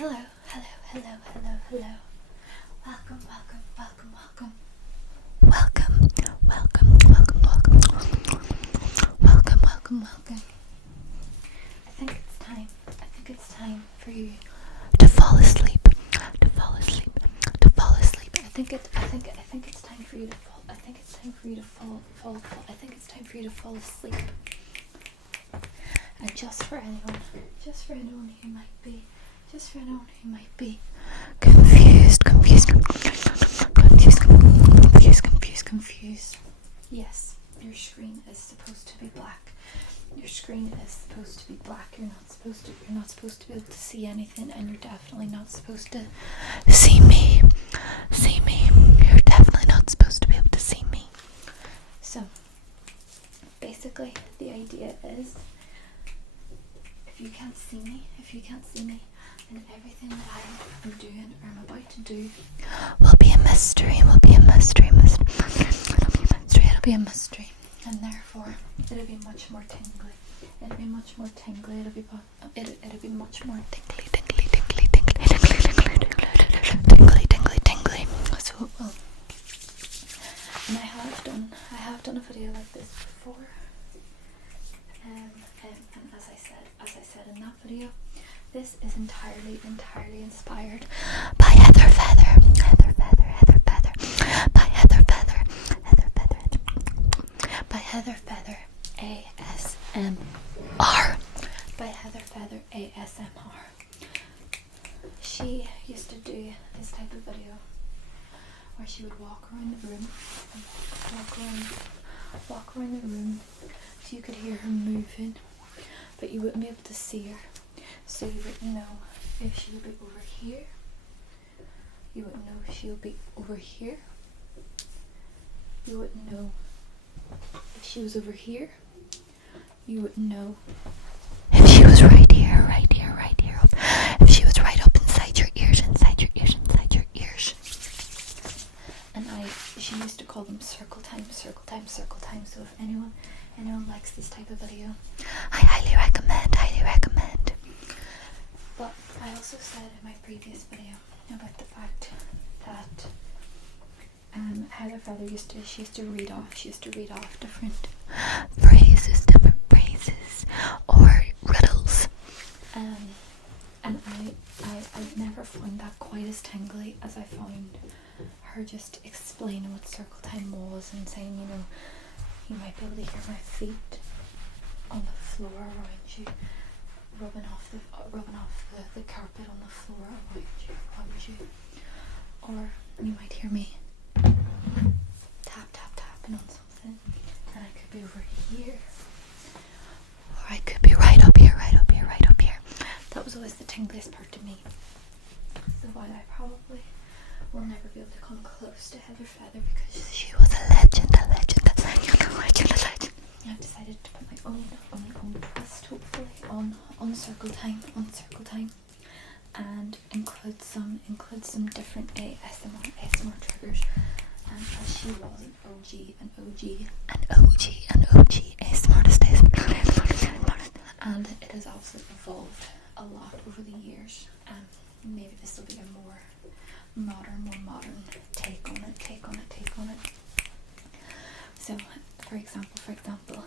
Hello, hello, hello, hello, hello. Welcome, welcome, welcome, welcome. Welcome, welcome, welcome, welcome. Welcome, welcome, welcome. I think it's time for you to fall asleep. To fall asleep. To fall asleep. I think it's time for you to fall. I think it's time for you to fall. I think it's time for you to fall asleep. And just for anyone who might be confused. Yes, your screen is supposed to be black. Your screen is supposed to be black. You're not supposed to be able to see anything, and you're definitely not supposed to see me. You're definitely not supposed to be able to see me. So, basically, the idea is, if you can't see me, and everything that I am doing or I'm about to do will be a mystery, It'll be a mystery, and therefore it'll be much more tingly. It'll be much more tingly. It'll be much more tingly. So it will. And I have done a video like this before. And as I said in that video, this is entirely inspired by Heather Feather. By Heather ASMR. She used to do this type of video where she would walk around the room so you could hear her moving, but you wouldn't be able to see her. So you wouldn't know if she would be over here. You wouldn't know if she would be over here. You wouldn't know if she was over here. You wouldn't know if she was right here. If she was right up inside your ears. And she used to call them circle time. So if anyone likes this type of video, I highly recommend. But I also said in my previous video about the fact that Heather Feather used to read off different phrases or riddles. And I've never found that quite as tingly as I found her just explaining what circle time was and saying, you might be able to hear my feet on the floor around you, rubbing off the carpet on the floor around you, or you might hear me tapping on something, and I could be over here, or I could be right up here. That was always the tingliest part to me. So while I probably will never be able to come close to Heather Feather because she was a legend. I've decided to put my own twist, hopefully, on circle time, and include some different ASMR triggers. And as she was an OG ASMR and it has also evolved a lot over the years. Maybe this will be a more modern take on it. So, for example,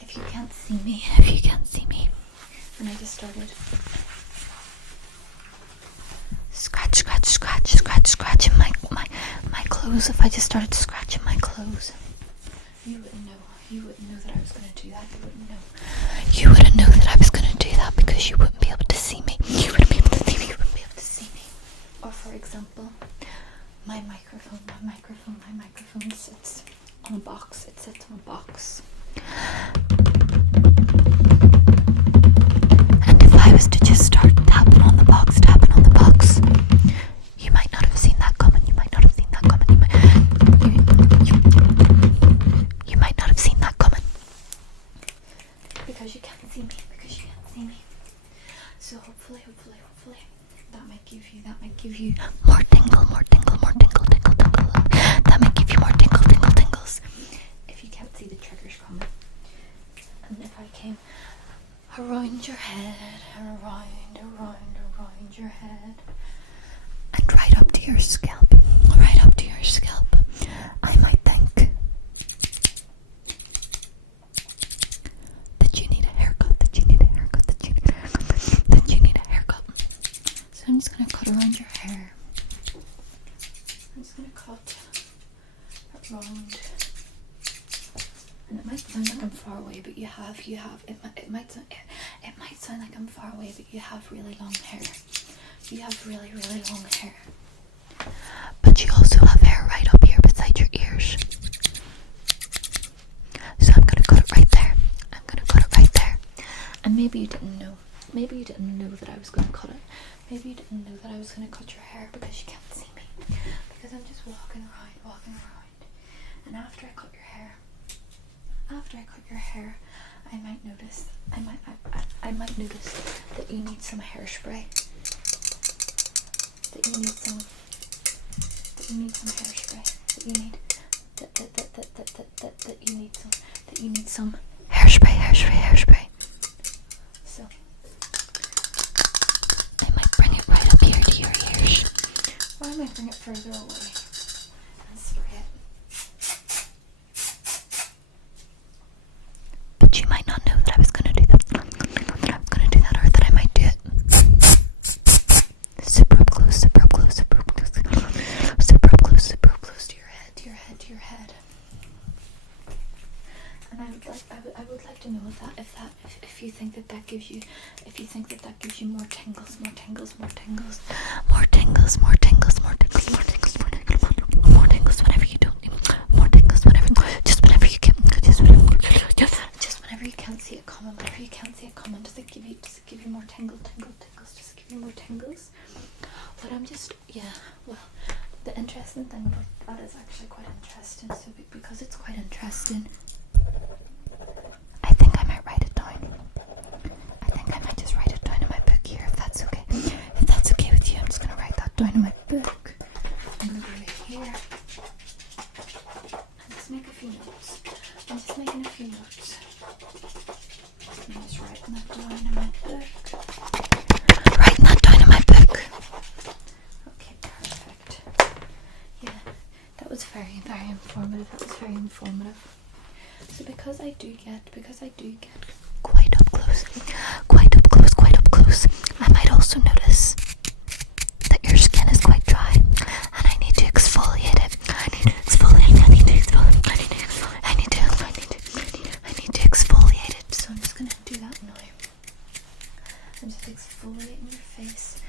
if you can't see me, and I just started scratching my clothes, if I just started scratching my clothes, you wouldn't know that I was going to do that. You wouldn't know that I was going to do that because you wouldn't be able to see me. Or for example, my microphone sits on a box. And if I was to just start tapping on the box, you might not have seen that coming. You might not have seen that coming. Because you can't see me. So hopefully that might give you more tingle. That might give you more tingles. If you can't see the triggers coming. And if I came around your head, around around your head and right up to your scalp. Right up to your scalp. I might think that you need a haircut, that you need a haircut, that you need a haircut, that you need a haircut. So I'm just gonna cut around your hair. I'm just gonna cut around, and it might sound like I'm far away, but you have it might sound like I'm far away, but you have really long hair. You have really long hair. But you also have hair right up here beside your ears. So I'm gonna cut it right there. I'm gonna cut it right there. And maybe you didn't know. Maybe you didn't know that I was gonna cut it. Maybe you didn't know that I was gonna cut your hair because you can't see me. Because I'm just walking around. And after I cut your hair, I might notice that you need some hairspray. That you need some hairspray. That you need some hairspray. So I might bring it right up here to your ears. Or I might bring it further away and spray it. But you might not know that I was going to do that. Or that I might do it super up close to your head. And I would like to know if you think that gives you more tingles whenever you don't, more tingles whenever you can't see it coming, does it give you more tingles, But I'm just, the interesting thing about that is actually quite interesting. So because it's quite interesting, I think I might write it down. I think I might just write it down in my book here, if that's okay. If that's okay with you, I'm just going to write that down in my book. I'm going to go here and just make a few notes. I'm just making a few notes. I'm just writing that down in my book. Okay, perfect. Yeah, that was very informative. So because I do get quite up close, I might also notice that your skin is quite dry, and I need to exfoliate it. I need to exfoliate it. So I'm just gonna do that now. I'm just exfoliating your face.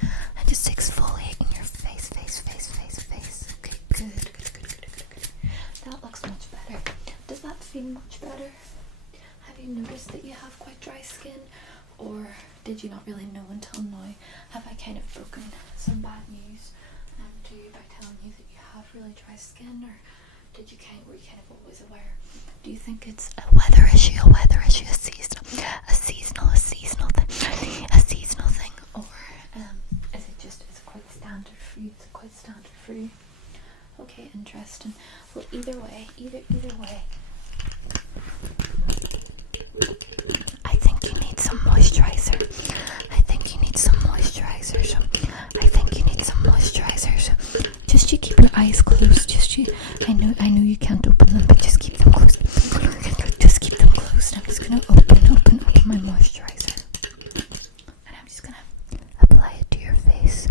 Okay, good. That looks much better. Does that feel much better? Have you noticed that you have quite dry skin? Or did you not really know until now? Have I kind of broken some bad news to you by telling you that you have really dry skin? Or were you kind of always aware? Do you think it's a weather issue, a seasonal thing? Or is it quite standard for you? Okay, interesting. Well, either way, I think you need some moisturizer. So just you keep your eyes closed. I know you can't open them, but just keep them closed. I'm just gonna open my moisturizer, and I'm just gonna apply it to your face.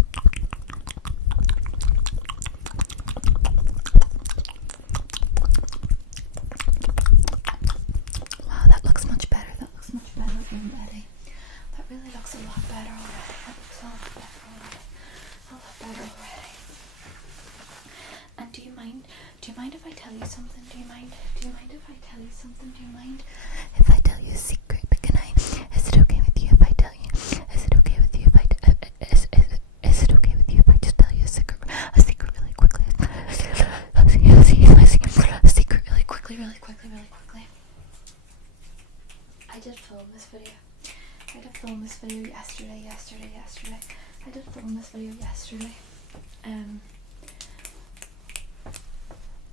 Wow, that looks much better already. That really looks a lot better already. And do you mind if I tell you something? Do you mind if I tell you a secret? Is it okay with you if I tell you? Is it okay with you if I just tell you a secret really quickly? Really quickly. I did film this video yesterday.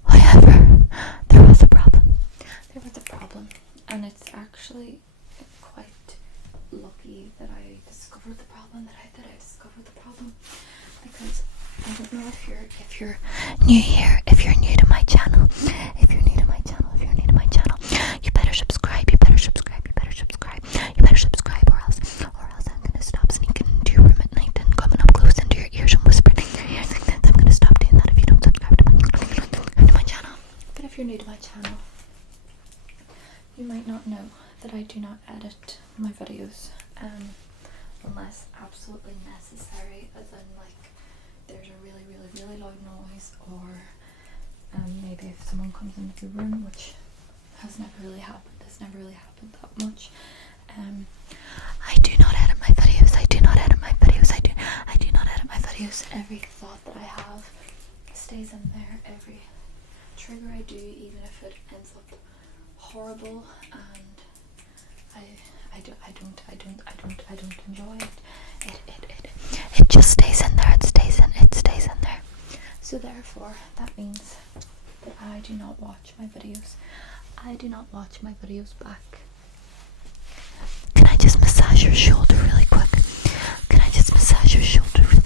However, there was a problem. And it's actually quite lucky that I discovered the problem, know, if you're new here, if you're new to my channel, you better subscribe, or else I'm gonna stop sneaking into your room at night and coming up close into your ears and whispering in your ears like that. I'm gonna stop doing that if you don't subscribe to my channel. But if you're new to my channel, you might not know that I do not edit my videos unless absolutely necessary, as in like there's a really loud noise, or maybe if someone comes into the room, which has never really happened that much. I do not edit my videos. I do not edit my videos. Every thought that I have stays in there. Every trigger I do, even if it ends up horrible and I don't enjoy it. It just stays in there. It stays in there. So therefore, that means that I do not watch my videos. I do not watch my videos back. Can I just massage your shoulder really quick? Can I just massage your shoulder really?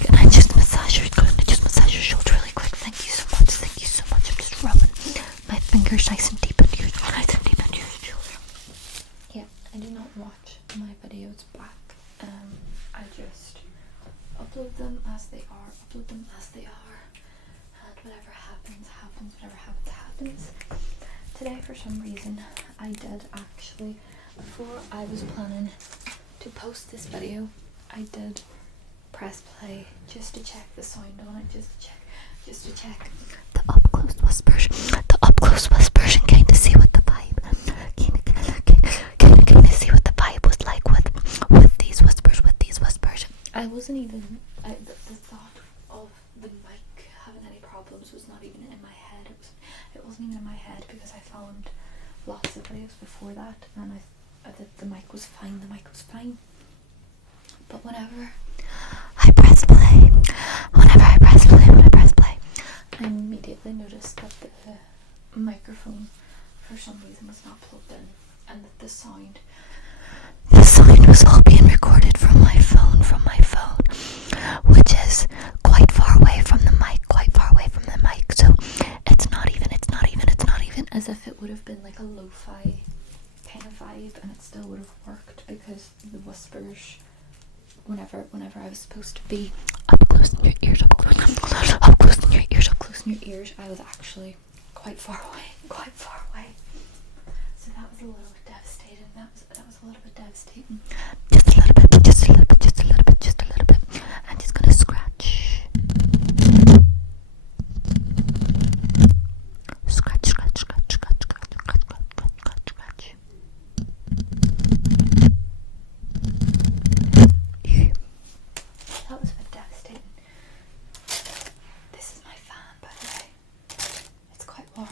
Can I just massage your shoulder really quick? Thank you so much. I'm just rubbing my fingers nice and deep into your shoulder. Yeah, I do not watch my videos back. I just upload them as they are, and whatever happens. Today, for some reason, I did actually, before I was planning to post this video, I did press play just to check the sound on it, just to check the up-close whispers, and kind of see what the vibe, kind of see what the vibe was like with these whispers. I wasn't even, the thought of the mic having any problems was not even in my head. It wasn't even in my head because I filmed lots of videos before that, and the mic was fine. But whenever I press play, I immediately noticed that the microphone for some reason was not plugged in, and that the sound was all being recorded from my phone, which is quite far away from the mic, so it's not even as if it would have been like a lo-fi kind of vibe, and it still would have worked, because the whispers, whenever I was supposed to be up close in your ears, I was actually quite far away. So that was a little bit devastating. Just a little bit. I'm just gonna scratch. That was a bit devastating. This is my fan, by the way. It's quite warm,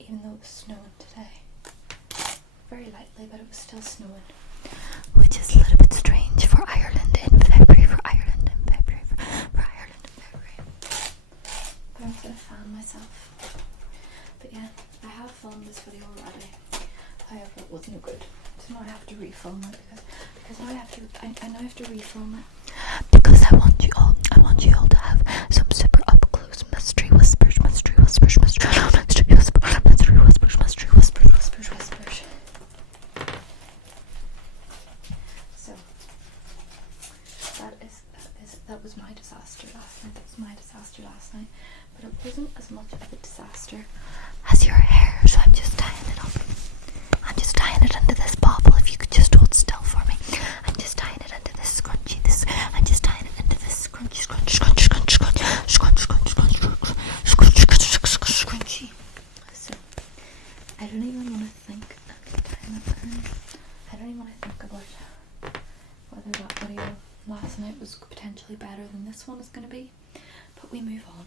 even though it was snowing today. Very lightly, but it was still snowing, which is a little bit strange for Ireland in February. But I'm gonna fan myself. But yeah, I have filmed this video already. However, it wasn't good, so now I have to refilm it because now I now have to refilm it because I want you all to have some super up close mystery whispers. So that was my disaster last night. But it wasn't as much of a disaster as your hair, so I'm just tying it up. I'm just tying it into this bobble. If you could just hold still for me. I'm just tying it into this scrunchie. I'm just tying it into this scrunchie. So I don't even want to think about whether that video last night was potentially better than this one is going to be. But we move on.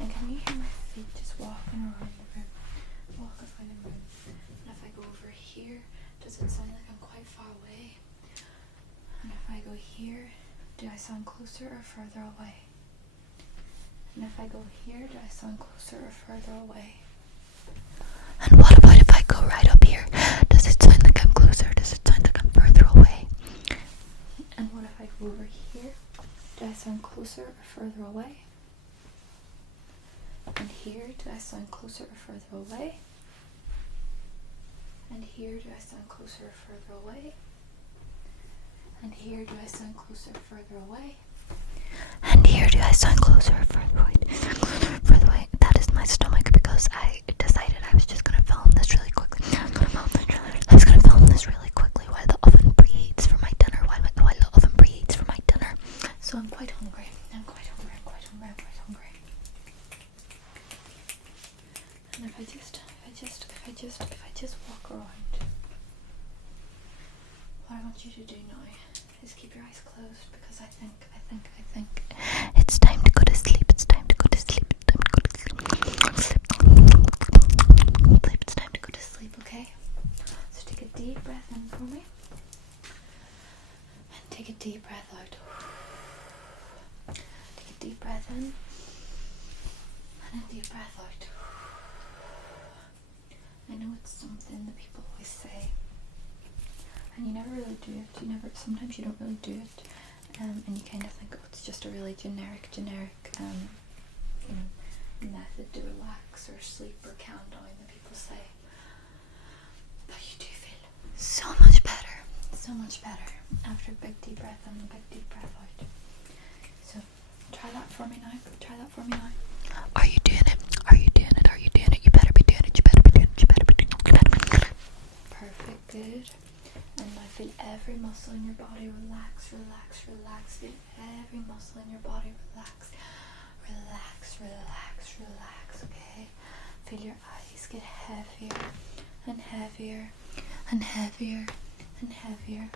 And can you hear my feet just walking around the room? And if I go over here, does it sound like I'm quite far away? And if I go here, do I sound closer or further away? And if I go here, do I sound closer or further away? And what about if I go right up here? Does it sound like I'm closer? Does it sound like I'm further away? closer or further away? And here, do I sound closer or further away? And here, do I sound closer or further away? And here, do I sound closer or further away? And here, do I sound closer or further away? Further away. That is my stomach because I decided I was just gonna film this really quickly. I was gonna film this really quickly while the oven preheats for my dinner. While the oven preheats for my dinner. So I'm quite hungry. I'm quite hungry. And if I just walk around, what I want you to do now is keep your eyes closed because I think it's time to go to sleep. It's time to go to sleep. It's time to go to sleep. It's time to go to sleep, okay? So take a deep breath in for me. And take a deep breath out. Take a deep breath in. And a deep breath out. I know it's something that people always say, and you never really do it. Sometimes you don't really do it, and you kind of think, oh, it's just a really generic, method to relax or sleep or calm down that people say. But you do feel so much better after a big deep breath in and a big deep breath out. So try that for me now. Are you doing it? You better be doing it. Perfect, good. And now feel every muscle in your body relax. Feel every muscle in your body relax. Okay? Feel your eyes get heavier and heavier and heavier and heavier.